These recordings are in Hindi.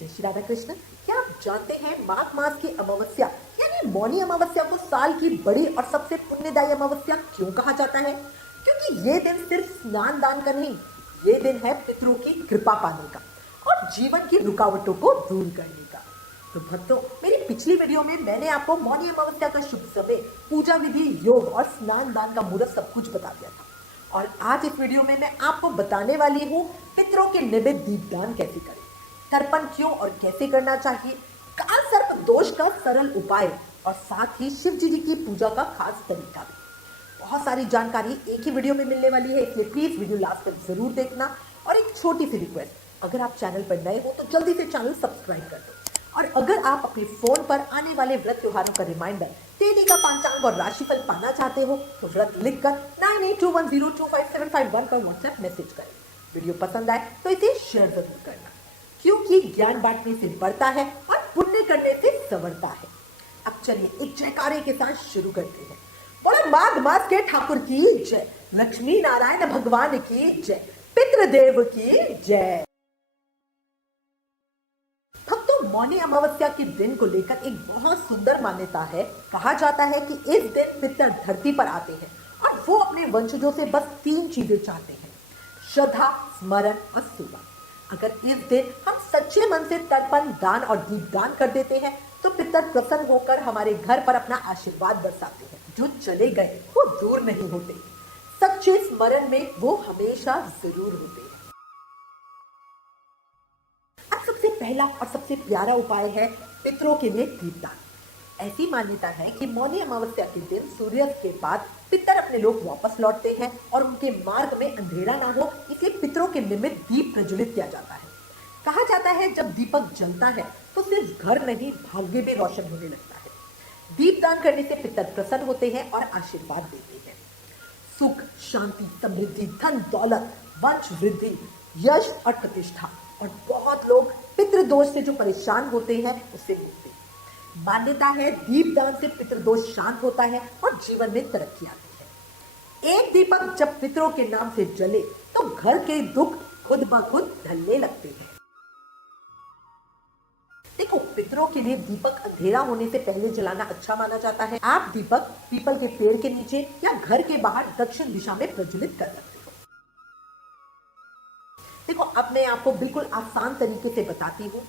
जय श्री राधा कृष्ण। क्या आप जानते हैं माघ मास की अमावस्या यानी मौनी अमावस्या को साल की बड़ी और सबसे पुण्यदायी अमावस्या क्यों कहा जाता है? क्योंकि ये दिन सिर्फ स्नान दान का नहीं, ये दिन है पितरों की कृपा पाने का और जीवन की रुकावटों को दूर करने का। तो भक्तों, मेरी पिछली वीडियो में मैंने आपको मौनी अमावस्या का शुभ समय, पूजा विधि, योग और स्नान दान का मुहूर्त सब कुछ बता दिया था। और आज इस वीडियो में मैं आपको बताने वाली हूँ पितरों के निमित्त दीपदान कैसे करें, तर्पण क्यों और कैसे करना चाहिए, काल सर्प दोष का सरल उपाय और साथ ही शिव जी की पूजा का खास तरीका भी। बहुत सारी जानकारी एक ही वीडियो में मिलने वाली है, इसलिए प्लीज वीडियो लास्ट तक जरूर देखना। और एक छोटी सी रिक्वेस्ट, अगर आप चैनल पर नए हो तो जल्दी से चैनल सब्सक्राइब कर दो। और अगर आप अपने फोन पर आने वाले व्रत त्योहारों का रिमाइंडर, डेली का पंचांग और राशिफल पाना चाहते हो तो व्रत लिखकर 9821025751 पर व्हाट्सएप मैसेज करें। वीडियो पसंद आए तो इसे शेयर जरूर करना, क्योंकि ज्ञान बांटने से बढ़ता है और पुण्य करने से संवरता है। अब चलिए एक जयकारे के साथ शुरू करते हैं। बोलो माघ मास के ठाकुर की जय, लक्ष्मी नारायण भगवान की जय, पितृदेव की जय। भक्तों, मौनी अमावस्या के दिन को लेकर एक बहुत सुंदर मान्यता है। कहा जाता है कि इस दिन पितर धरती पर आते हैं और वो अपने वंशजों से बस 3 चीजें चाहते हैं: श्रद्धा, स्मरण और सेवा। अगर इस दिन हम सच्चे मन से तर्पण, दान और दीपदान कर देते हैं तो पितर प्रसन्न होकर हमारे घर पर अपना आशीर्वाद बरसाते हैं। जो चले गए वो दूर नहीं होते, सच्चे स्मरण में वो हमेशा जरूर होते हैं। अब सबसे पहला और सबसे प्यारा उपाय है पितरों के लिए दीपदान। ऐसी मान्यता है कि मौनी अमावस्या के दिन सूर्यास्त के बाद पितर अपने लोग वापस लौटते हैं और उनके मार्ग में अंधेरा ना हो, इसलिए पितरों के निमित्त दीप प्रज्वलित किया जाता है। कहा जाता है जब दीपक जलता है तो सिर्फ घर नहीं, भाग्य भी रोशन होने लगता है। दीपदान करने से पितर प्रसन्न होते हैं और आशीर्वाद देते हैं। सुख, शांति, समृद्धि, धन दौलत, वंश वृद्धि, यश और प्रतिष्ठा, और बहुत लोग पितृदोष से जो परेशान होते हैं उससे मुक्ति। मान्यता है दीपदान से पितृदोष शांत होता है और जीवन में तरक्की आती है। एक दीपक जब पितरों के नाम से जले तो घर के दुख खुद ब खुद ढलने लगते हैं। देखो, पितरों के लिए दीपक अंधेरा होने से पहले जलाना अच्छा माना जाता है। आप दीपक पीपल के पेड़ के नीचे या घर के बाहर दक्षिण दिशा में प्रज्वलित कर सकते हो। देखो, अब मैं आपको बिल्कुल आसान तरीके से बताती हूँ।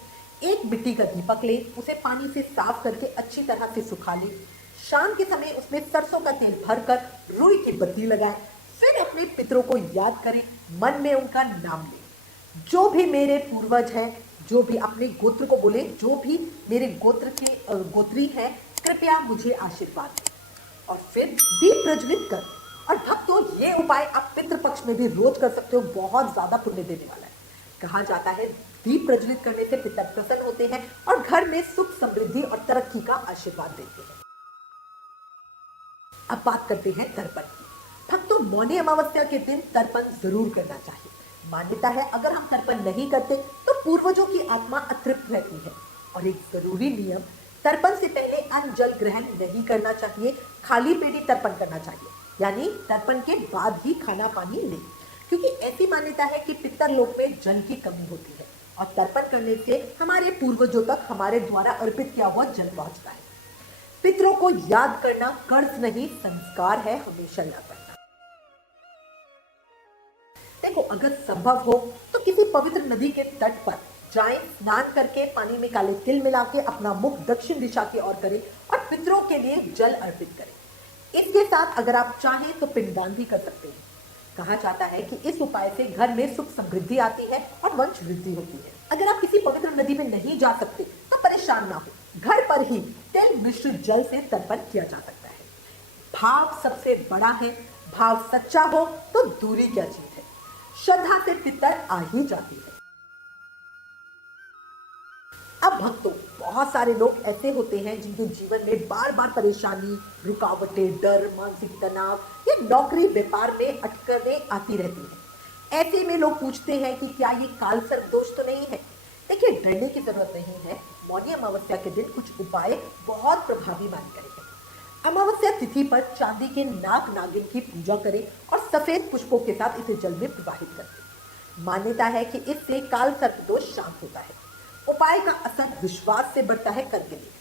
एक मिट्टी का दीपक ले, उसे पानी से साफ करके अच्छी तरह से सुखा ले। शाम के समय उसमें सरसों का तेल भरकर रुई की बत्ती लगाए, फिर अपने पितरों को याद करें, मन में उनका नाम ले। जो भी मेरे पूर्वज हैं, जो भी अपने गोत्र को बोले, जो भी मेरे गोत्र के गोत्री हैं, कृपया मुझे आशीर्वाद दें, और फिर दीप प्रज्वलित कर। और भक्तों, ये उपाय आप पितृपक्ष में भी रोज कर सकते हो, बहुत ज्यादा पुण्य देने वाला है। कहा जाता है दीप प्रज्वलित करने से पितर प्रसन्न होते हैं और घर में सुख, समृद्धि और तरक्की का आशीर्वाद देते हैं। अब बात करते हैं तर्पण की। भक्तों, मौनी अमावस्या के दिन तर्पण जरूर करना चाहिए। मान्यता है अगर हम तर्पण नहीं करते तो पूर्वजों की आत्मा अतृप्त रहती है। और एक जरूरी नियम, तर्पण से पहले अन्न जल ग्रहण नहीं करना चाहिए, खाली पेट ही तर्पण करना चाहिए, यानी तर्पण के बाद ही खाना पानी ले, क्योंकि ऐसी मान्यता है कि पितर लोक में जल की कमी होती है और तर्पण करने से हमारे पूर्वजों तक हमारे द्वारा अर्पित किया हुआ जल पहुंचता है। पितरों को याद करना कर्ज नहीं, संस्कार है, हमेशा याद रखना। देखो, अगर संभव हो तो किसी पवित्र नदी के तट पर जाएं, स्नान करके पानी में काले तिल मिला के अपना मुख दक्षिण दिशा की ओर करें और पितरों के लिए जल अर्पित करें। इसके साथ अगर आप चाहें तो पिंडदान भी कर सकते हैं। कहा जाता है कि इस उपाय से घर में सुख समृद्धि आती है और वंश वृद्धि होती है। अगर आप किसी पवित्र नदी में नहीं जा सकते तो परेशान ना हो, घर पर ही तिल मिश्रित जल से तर्पण किया जा सकता है। भाव सबसे बड़ा है, भाव सच्चा हो तो दूरी क्या चीज है। श्रद्धा से पितर आ ही जाती है। अब भक्तों, बहुत सारे लोग ऐसे होते हैं जिनके जीवन में बार बार परेशानी, रुकावटें, डर, मानसिक तनाव या नौकरी व्यापार में अटकलें आती रहती हैं। ऐसे में लोग पूछते हैं कि क्या ये काल सर्प दोष तो नहीं है? देखिए, डरने की जरूरत नहीं है। मौनी अमावस्या के दिन कुछ उपाय बहुत प्रभावी माने गए हैं। अमावस्या तिथि पर चांदी के नाग नागिन की पूजा करें और सफेद पुष्पों के साथ इसे जल में प्रवाहित करें। मान्यता है कि इससे काल सर्प दोष शांत होता है। उपाय का असर विश्वास से बढ़ता है, करके देखना।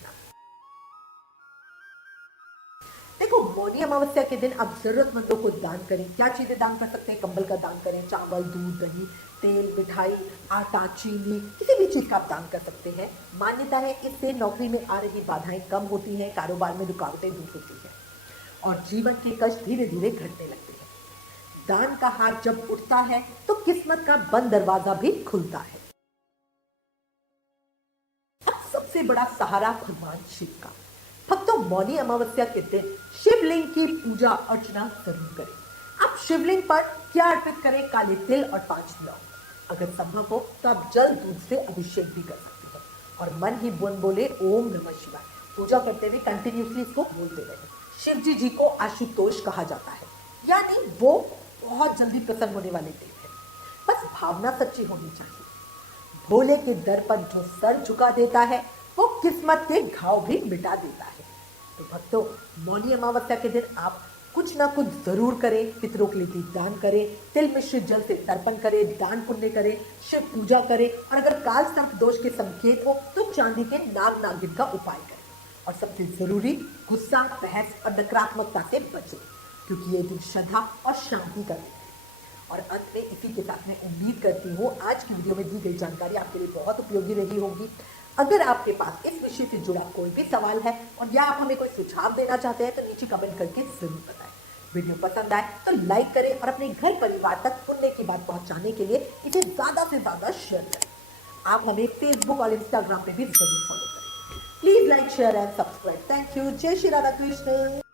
देखो, मौनी अमावस्या के दिन आप जरूरतमंदों को दान करें। क्या चीजें दान कर सकते हैं? कंबल का दान करें, चावल, दूध, दही, तेल, मिठाई, आटा, चीनी, किसी भी चीज का आप दान कर सकते हैं। मान्यता है इससे नौकरी में आ रही बाधाएं कम होती हैं, कारोबार में रुकावटें दूर होती हैं और जीवन के कष्ट धीरे धीरे घटने लगते हैं। दान का हाथ जब उठता है तो किस्मत का बंद दरवाजा भी खुलता है। अब सबसे बड़ा सहारा भगवान शिव का। भक्तों, मौनी अमावस्या के दिन शिवलिंग की पूजा अर्चना जरूर करें। आप शिवलिंग पर क्या अर्पित करें? काले तिल और 5 लौंग। अगर संभव हो तो आप जल दूध से अभिषेक भी कर सकते हैं और मन ही मन बोले ओम नमः शिवाय। पूजा करते हुए कंटिन्यूसली इसको बोलते रहे। शिव जी को आशुतोष कहा जाता है, यानी वो बहुत जल्दी प्रसन्न होने वाले देव है। बस भावना सच्ची होनी चाहिए। भोले के दर पर जो सर झुका देता है वो किस्मत के घाव भी मिटा देता है। तो भक्तों, मौनी अमावस्या के दिन आप कुछ ना कुछ जरूर करें। पितरों के लिए दान करें, तिल मिश्रित जल से तर्पण करें, दान पुण्य करें, शिव पूजा करें और अगर काल सर्प दोष के संकेत हो तो चांदी के नाग नागिन का उपाय करें। और सबसे जरूरी, गुस्सा, बहस और नकारात्मकता से बचें, क्योंकि ये दिन श्रद्धा और शांति का दिन है। और अंत में इसी के साथ मैं उम्मीद करती हूँ आज की वीडियो में दी गई जानकारी आपके लिए बहुत उपयोगी रही होगी। अगर आपके पास इस विषय से जुड़ा कोई भी सवाल है और या आप हमें कोई सुझाव देना चाहते हैं तो नीचे कमेंट करके जरूर बताएं। वीडियो पसंद आए तो लाइक करें और अपने घर परिवार तक पुण्य की बात पहुंचाने के लिए इसे ज्यादा से ज्यादा शेयर करें। आप हमें फेसबुक और इंस्टाग्राम पे भी जरूर फॉलो करें। Please like, share and subscribe. Thank you. जय श्री राधा कृष्ण।